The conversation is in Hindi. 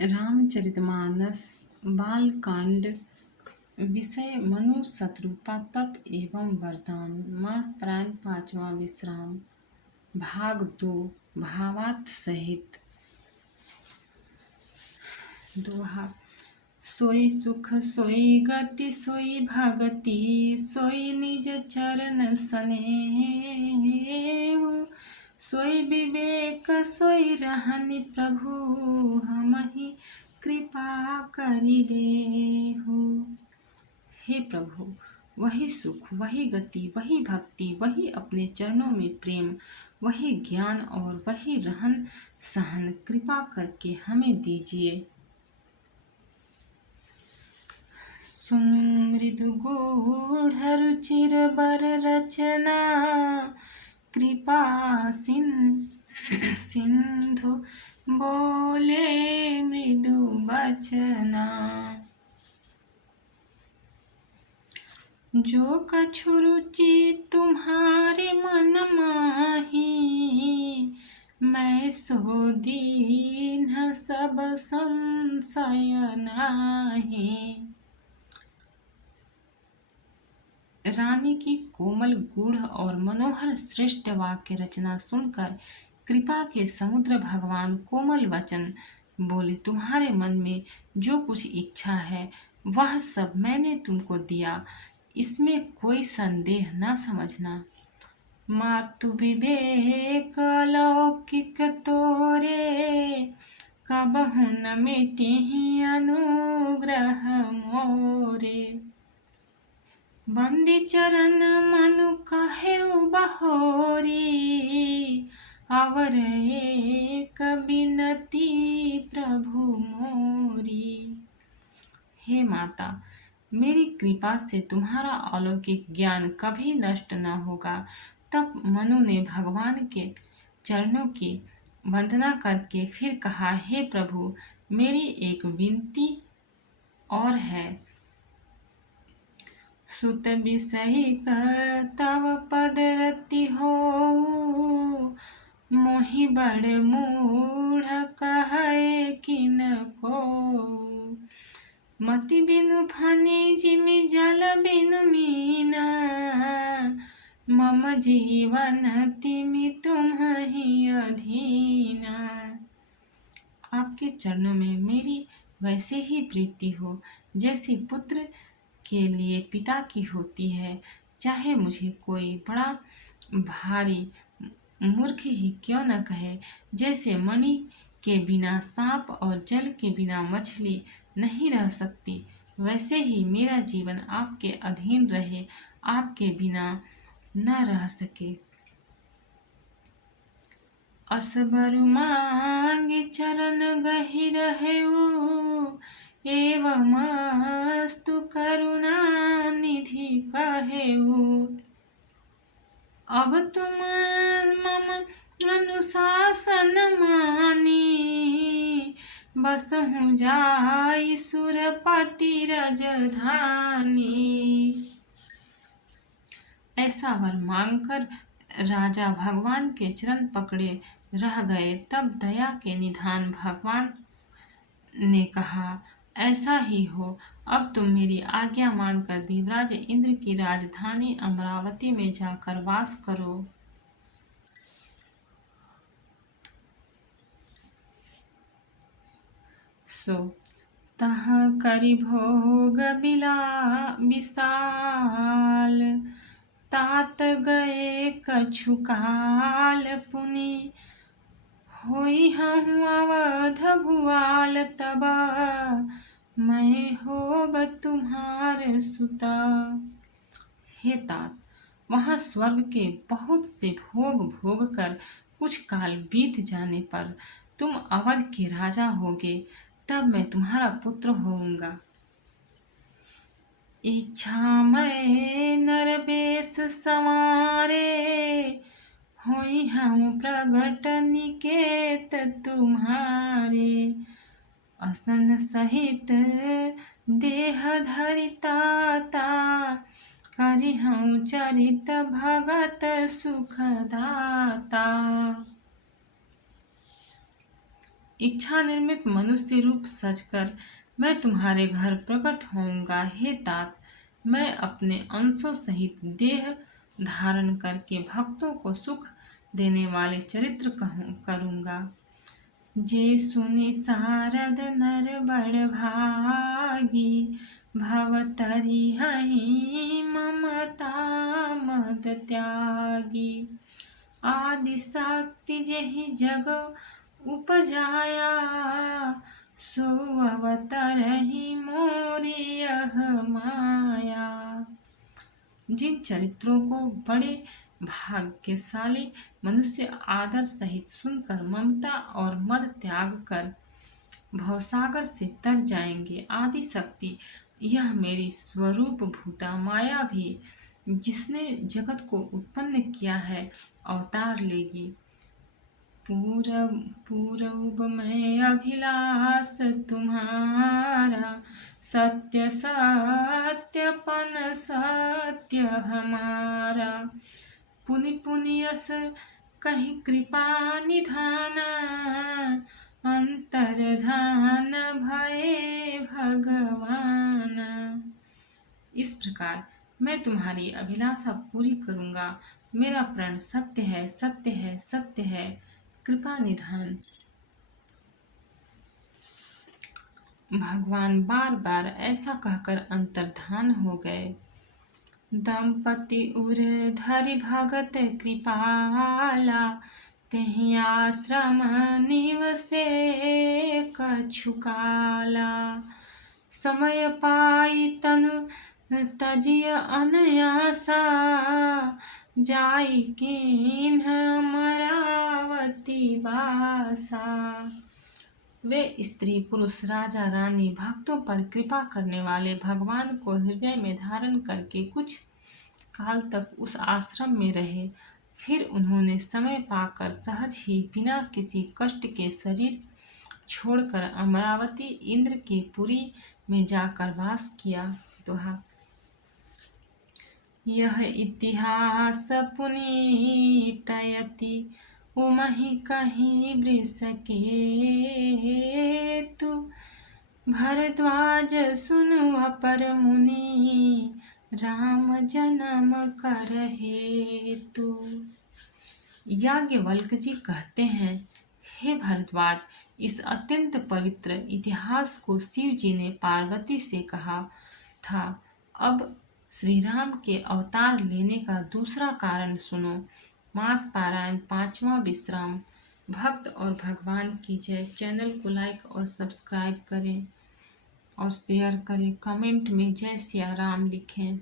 रामचरितमानस बालकांड। विषय मनु शत्रुता तप एवं वरदान। मास प्राण पांचवा विश्राम। भाग 2 भावार्थ सहित। दोहा। सोई सुख सोई गति सोई भगति सोई निज चरण सनेहु सोई विवेक सोई रहनि प्रभु हमहि कृपा करि देहु। हे प्रभु, वही सुख वही गति वही भक्ति वही अपने चरणों में प्रेम वही ज्ञान और वही रहन सहन कृपा करके हमें दीजिए। सुनु मृदु गूढ़ रुचिर बर रचना कृपा सिंधु बोले मृदु बचना। जो कछु रुचि तुम्हारे मन माही मैं सो दीन सब संशय नाही। रानी की कोमल गूढ़ और मनोहर श्रेष्ठ वाक्य रचना सुनकर कृपा के समुद्र भगवान कोमल वचन बोले, तुम्हारे मन में जो कुछ इच्छा है वह सब मैंने तुमको दिया, इसमें कोई संदेह न समझना। मातु विवेक अलौकिक तोरे कबहु न मिटिहि अनुग्रह मोरे। बंदी चरण मनु कहेउ बहोरी अवर एक बिनती प्रभु मोरी। हे माता, मेरी कृपा से तुम्हारा अलौकिक ज्ञान कभी नष्ट न होगा। तब मनु ने भगवान के चरणों की वंदना करके फिर कहा, हे प्रभु, मेरी एक विनती और है। सुत विषयी तव पद रति हो मोहि बड़ मूढ़ कहे किन को। मति बिनु फनी जिमि जल बिनु मीना मम जीवन तिमि तुम्हि अधीना। आपके चरणों में मेरी वैसे ही प्रीति हो जैसी पुत्र के लिए पिता की होती है। चाहे मुझे कोई बड़ा भारी मूर्ख ही क्यों न कहे, जैसे मणि के बिना सांप और जल के बिना मछली नहीं रह सकती, वैसे ही मेरा जीवन आपके अधीन रहे, आपके बिना न रह सके। असबरु मांगी चरण गहि रहेउ एवं अस्तु करुणा निधि कहेउ। अब तुम मम अनुशासन मानी बसहु जाई सुरपति रजधानी। ऐसा वर मांगकर राजा भगवान के चरण पकड़े रह गए। तब दया के निधान भगवान ने कहा, ऐसा ही हो, अब तुम मेरी आज्ञा मानकर देवराज इंद्र की राजधानी अमरावती में जाकर वास करो। सो तह करि भोग विशाल तात गए कछु काल पुनि होई हूँ अवध भुआल। तब मैं होब तुम्हार सुता। हे तात, वहाँ स्वर्ग के बहुत से भोग भोग कर कुछ काल बीत जाने पर तुम अवध के राजा होगे, तब मैं तुम्हारा पुत्र होऊंगा। इच्छा मैं नरवेश संवारे होई हम प्रगट निकेत तुम्हारे। असन सहित देह धरिताता करि हूँ चरित भगत सुखदाता। इच्छा निर्मित मनुष्य रूप सजकर मैं तुम्हारे घर प्रकट होऊंगा। हे तात, मैं अपने अंशों सहित देह धारण करके भक्तों को सुख देने वाले चरित्र करूंगा। जे सुनि सारद नर बड़ भागी, भव तरि हहि ममता मद त्यागी। आदि शक्ति जेहि जग उपजाया, सो अवतरहि मोरि यह माया। जिन चरित्रों को बड़े भाग्यशाली मनुष्य आदर सहित सुनकर ममता और मद त्याग कर भवसागर से तर जाएंगे। आदि शक्ति यह मेरी स्वरूप भूता माया भी, जिसने जगत को उत्पन्न किया है, अवतार लेगी। पूरब में अभिलाष तुम्हारा, सत्य सत्यपन सत्य हमारा। पुनि पुनि यस कहि कृपा निधाना, अंतर्धान भये भगवाना। इस प्रकार मैं तुम्हारी अभिलाषा पूरी करूंगा। मेरा प्रण सत्य है, सत्य है, सत्य है। कृपा निधान। भगवान बार बार ऐसा कहकर अंतर्धान हो गए। दंपति उर धरि भगत कृपाला, तेहि आश्रम निवसे कछु काला। समय पाई तनु तजिय अनयासा, जाई कीन्ह अमरावती बासा। वे स्त्री पुरुष राजा रानी भक्तों पर कृपा करने वाले भगवान को हृदय में धारण करके कुछ काल तक उस आश्रम में रहे। फिर उन्होंने समय पाकर सहज ही बिना किसी कष्ट के शरीर छोड़कर अमरावती इंद्र की पुरी में जाकर वास किया। दोहा। यह इतिहास पुनीतयति, उमहि कहि वृष केतु। भरद्वाज सुनु अपर मुनि, राम जन्म कर हेतु। याज्ञवल्क्य जी कहते हैं, हे भरद्वाज, इस अत्यंत पवित्र इतिहास को शिव जी ने पार्वती से कहा था। अब श्री राम के अवतार लेने का दूसरा कारण सुनो। मास पारायण 5वां विश्राम। भक्त और भगवान की जय। चैनल को लाइक और सब्सक्राइब करें और शेयर करें। कमेंट में जय सिया राम लिखें।